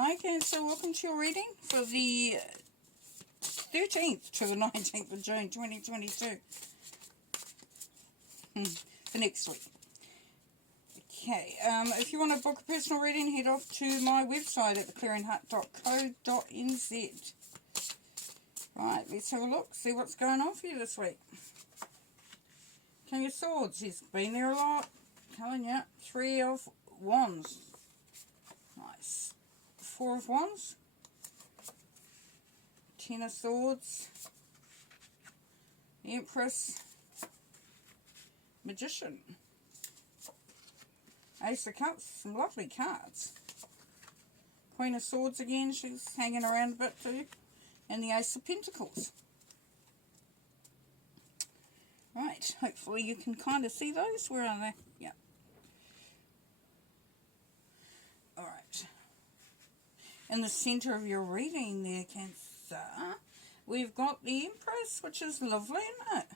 Hi Cancer, welcome to your reading for the 13th to the 19th of June 2022. For next week. Okay, if you want to book a personal reading, head off to my website at theclearingheart.co.nz. Right, let's have a look, see what's going on for you this week. King of Swords, he's been there a lot. Telling you, 3 of Wands. Nice. 4 of Wands. 10 of Swords. Empress. Magician. Ace of Cups, some lovely cards. Queen of Swords again, she's hanging around a bit too. And the Ace of Pentacles. Right, hopefully you can kind of see those. Where are they? Yeah. Alright. In the centre of your reading there, Cancer, we've got the Empress, which is lovely, isn't it?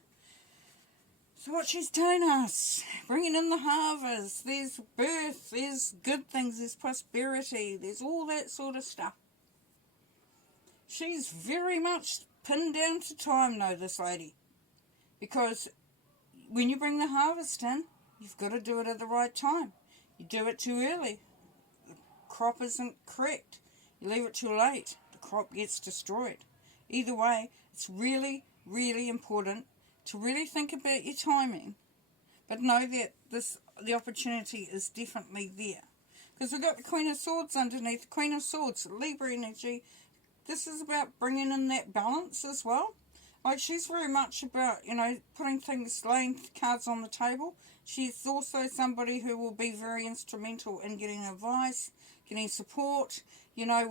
So what she's telling us, bringing in the harvest, there's birth, there's good things, there's prosperity, there's all that sort of stuff. She's very much pinned down to time though, this lady. Because when you bring the harvest in, you've got to do it at the right time. You do it too early, the crop isn't correct. You leave it too late, the crop gets destroyed. Either way, it's really, really important to really think about your timing, but know that the opportunity is definitely there. Because we've got the Queen of Swords underneath, the Queen of Swords, Libra energy. This is about bringing in that balance as well. Like, she's very much about, you know, putting things, laying cards on the table. She's also somebody who will be very instrumental in getting advice, getting support. You know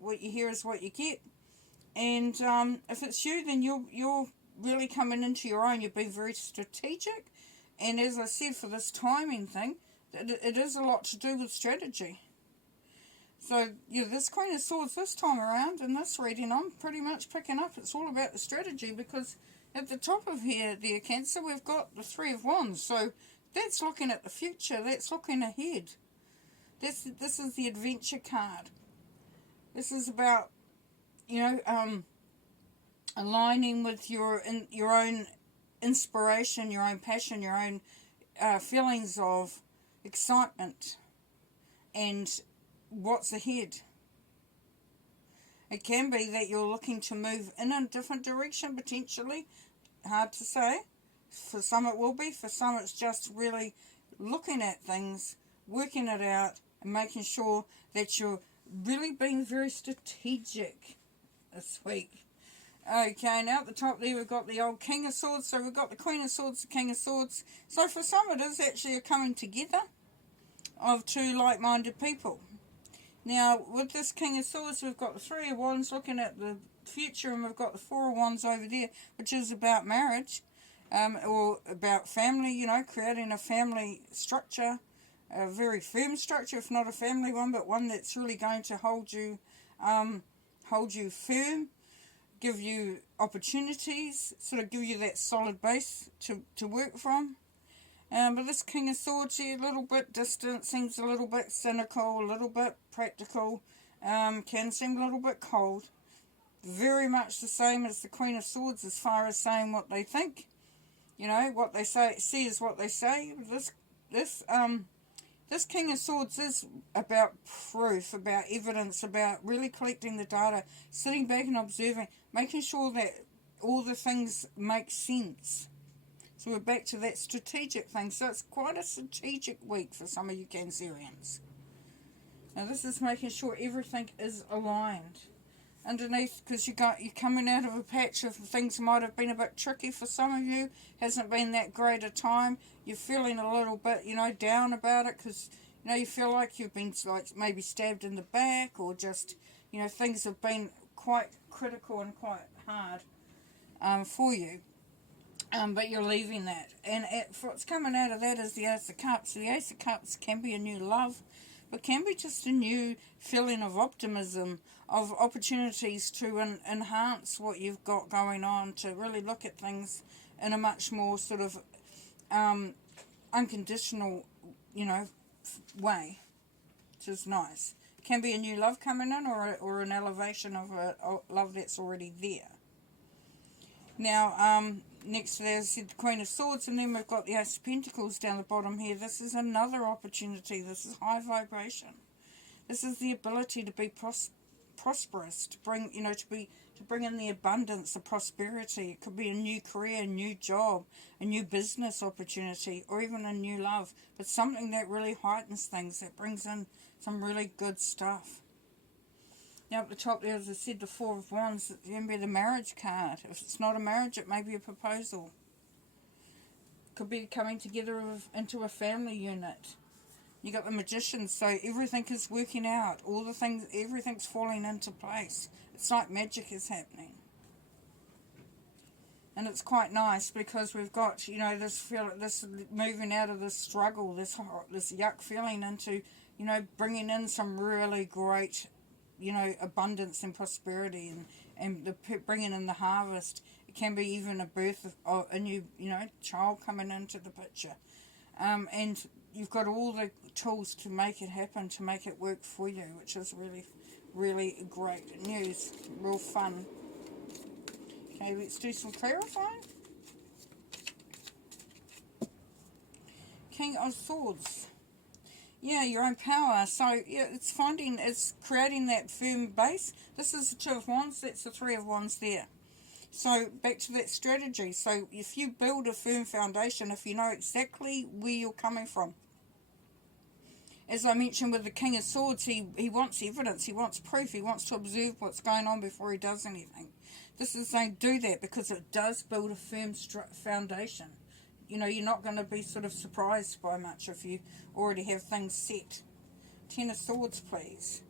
what you hear is what you get. And if it's you, then you're really coming into your own. You've been very strategic, and as I said, for this timing thing, it is a lot to do with strategy. So yeah, this Queen of Swords this time around in this reading, I'm pretty much picking up it's all about the strategy, because at the top of here, there, Cancer, we've got the 3 of Wands. So that's looking at the future, that's looking ahead. This is the adventure card. This is about, you know, aligning with your own inspiration, your own passion, your own feelings of excitement and what's ahead. It can be that you're looking to move in a different direction potentially. Hard to say. For some it will be, for some it's just really looking at things, working it out, and making sure that you're really being very strategic this week. Okay, now at the top there we've got the old King of Swords, so we've got the Queen of Swords, the King of Swords. So for some it is actually a coming together of two like-minded people. Now with this King of Swords we've got the 3 of Wands looking at the future, and we've got the 4 of Wands over there, which is about marriage, or about family, you know, creating a family structure, a very firm structure, if not a family one, but one that's really going to hold you firm, give you opportunities, sort of give you that solid base to work from. But this King of Swords here, a little bit distant, seems a little bit cynical, a little bit practical, can seem a little bit cold. Very much the same as the Queen of Swords as far as saying what they think. You know, what they say is what they say. This King of Swords is about proof, about evidence, about really collecting the data, sitting back and observing, making sure that all the things make sense. So we're back to that strategic thing. So it's quite a strategic week for some of you Cancerians. Now this is making sure everything is aligned. Underneath, because you're coming out of a patch of things that might have been a bit tricky for some of you, hasn't been that great a time. You're feeling a little bit, you know, down about it, because, you know, you feel like you've been, like, maybe stabbed in the back, or just, you know, things have been quite critical and quite hard for you. But you're leaving that. And what's coming out of that is the Ace of Cups. So the Ace of Cups can be a new love, but can be just a new feeling of optimism, of opportunities to enhance what you've got going on, to really look at things in a much more sort of unconditional, you know, way, which is nice. Can be a new love coming in, or an elevation of a love that's already there. Now, next there's the Queen of Swords, and then we've got the Ace of Pentacles down the bottom here. This is another opportunity. This is high vibration. This is the ability to be prosperous, to bring, to bring in the abundance, the prosperity. It could be a new career, a new job, a new business opportunity, or even a new love. But something that really heightens things, that brings in some really good stuff. Now, up the top there, as I said, the Four of Wands, it can be the marriage card. If it's not a marriage, it may be a proposal. It could be coming together into a family unit. You got the Magician, so everything is working out. Everything's falling into place. It's like magic is happening. And it's quite nice because we've got, this moving out of this struggle, this yuck feeling into, bringing in some really great, abundance and prosperity, and bringing in the harvest. It can be even a birth of a new, child coming into the picture. And you've got all the tools to make it happen, to make it work for you, which is really, really great news. Real fun. Okay, let's do some clarifying. King of Swords. Yeah, your own power. So, yeah, it's creating that firm base. This is the Two of Wands, that's the Three of Wands there. So, back to that strategy. So, if you build a firm foundation, if you know exactly where you're coming from. As I mentioned with the King of Swords, he wants evidence, he wants proof, he wants to observe what's going on before he does anything. This is saying do that because it does build a firm foundation. You're not going to be sort of surprised by much if you already have things set. Ten of Swords, please.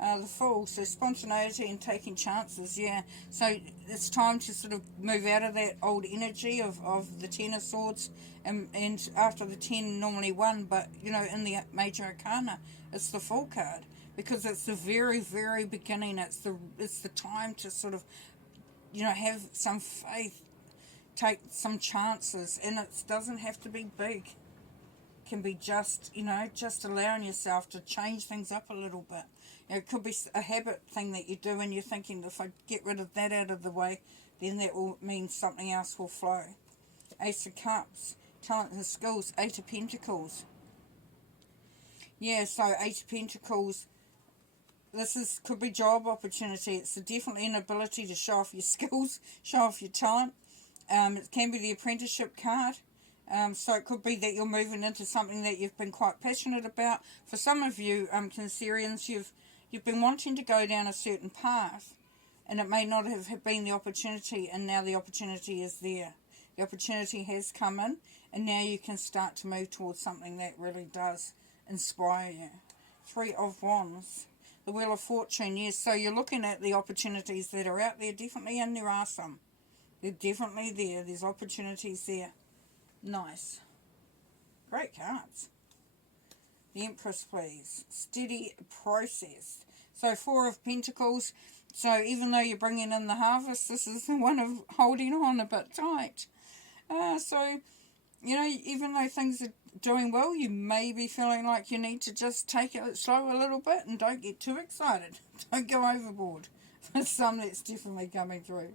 The Fool, so spontaneity and taking chances, yeah. So it's time to sort of move out of that old energy of the Ten of Swords, and after the 10, normally 1, but, in the Major Arcana, it's the Fool card, because it's the very, very beginning. It's the time to sort of, have some faith, take some chances, and it doesn't have to be big. It can be just, just allowing yourself to change things up a little bit. It could be a habit thing that you do and you're thinking, if I get rid of that out of the way, then that will mean something else will flow. Ace of Cups, talent and skills. Eight of Pentacles. Yeah, so Eight of Pentacles, could be job opportunity. It's definitely an ability to show off your skills, show off your talent. It can be the apprenticeship card. So it could be that you're moving into something that you've been quite passionate about. For some of you, Cancerians, you've been wanting to go down a certain path, and it may not have been the opportunity, and now the opportunity is there. The opportunity has come in, and now you can start to move towards something that really does inspire you. Three of Wands. The Wheel of Fortune, yes. So you're looking at the opportunities that are out there, definitely, and there are some. They're definitely there. There's opportunities there. Nice. Great cards. The Empress, please. Steady process. So, Four of Pentacles. So, even though you're bringing in the harvest, this is the one of holding on a bit tight. So, even though things are doing well, you may be feeling like you need to just take it slow a little bit and don't get too excited. Don't go overboard. For some, that's definitely coming through.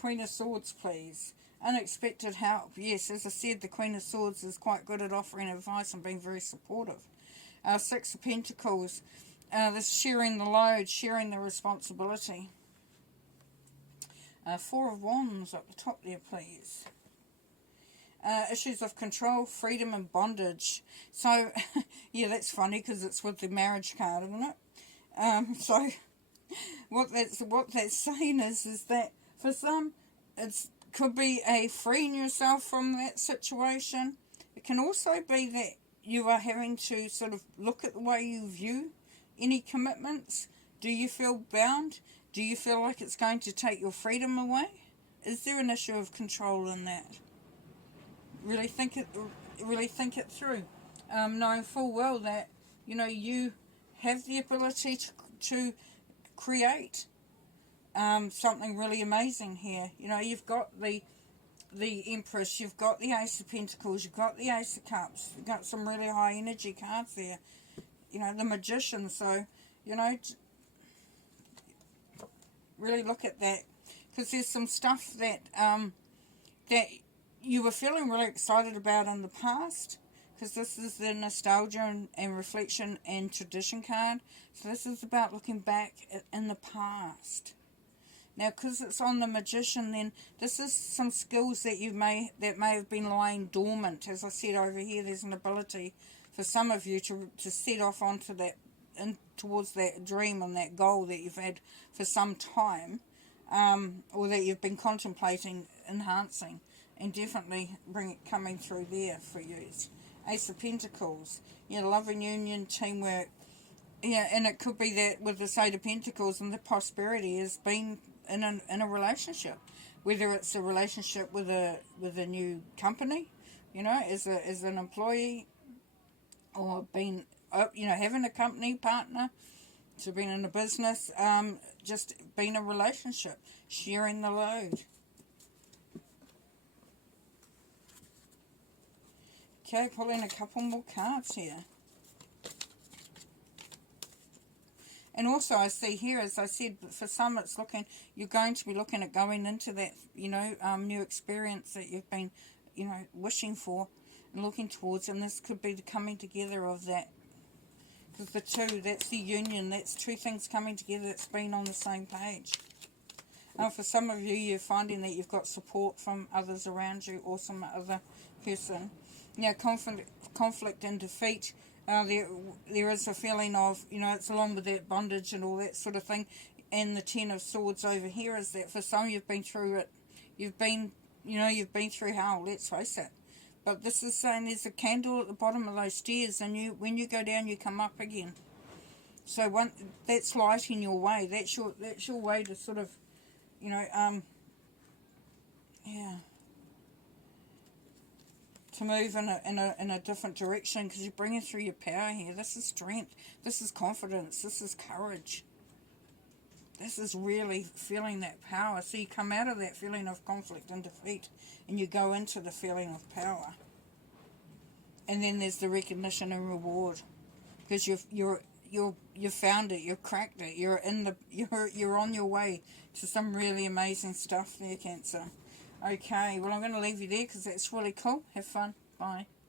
Queen of Swords, please. Unexpected help. Yes, as I said, the Queen of Swords is quite good at offering advice and being very supportive. Six of Pentacles. This sharing the load, sharing the responsibility. Four of Wands up the top there, please. Issues of control, freedom and bondage. So, yeah, that's funny because it's with the marriage card, isn't it? So, what that's saying is that for some, could be a freeing yourself from that situation. It can also be that you are having to sort of look at the way you view any commitments. Do you feel bound? Do you feel like it's going to take your freedom away? Is there an issue of control in that? Really think it through. Knowing full well that, you have the ability to create something really amazing here. You've got the Empress, you've got the Ace of Pentacles, you've got the Ace of Cups, you've got some really high energy cards there. the Magician. So, really look at that, because there's some stuff that that you were feeling really excited about in the past, because this is the nostalgia and reflection and tradition card. So this is about looking back in the past. Now, because it's on the Magician, then this is some skills that may have been lying dormant. As I said over here, there's an ability for some of you to set off onto that, and towards that dream and that goal that you've had for some time, or that you've been contemplating enhancing, and definitely coming through there for you. Ace of Pentacles, love and union, teamwork. Yeah, and it could be that with the Eight of Pentacles and the prosperity has been in a relationship, whether it's a relationship with a new company, as an employee, or being having a company partner, so being in a business, just being a relationship, sharing the load. Okay, pulling a couple more cards here. And also I see here, as I said, for some it's looking, you're going to be looking at going into that, new experience that you've been, wishing for and looking towards. And this could be the coming together of that. Because the two, that's the union. That's two things coming together that's been on the same page. For some of you, you're finding that you've got support from others around you or some other person. Conflict and defeat. There is a feeling of, it's along with that bondage and all that sort of thing. And the Ten of Swords over here is that for some you've been through it. You've been through hell, let's face it. But this is saying there's a candle at the bottom of those stairs, and when you go down, you come up again. So that's lighting your way. That's your way to sort of, to move in a different direction, because you're bringing through your power here. This is strength. This is confidence. This is courage. This is really feeling that power. So you come out of that feeling of conflict and defeat, and you go into the feeling of power. And then there's the recognition and reward, because you've found it. You've cracked it. You're on your way to some really amazing stuff there, Cancer. Okay, well, I'm going to leave you there because that's really cool. Have fun. Bye.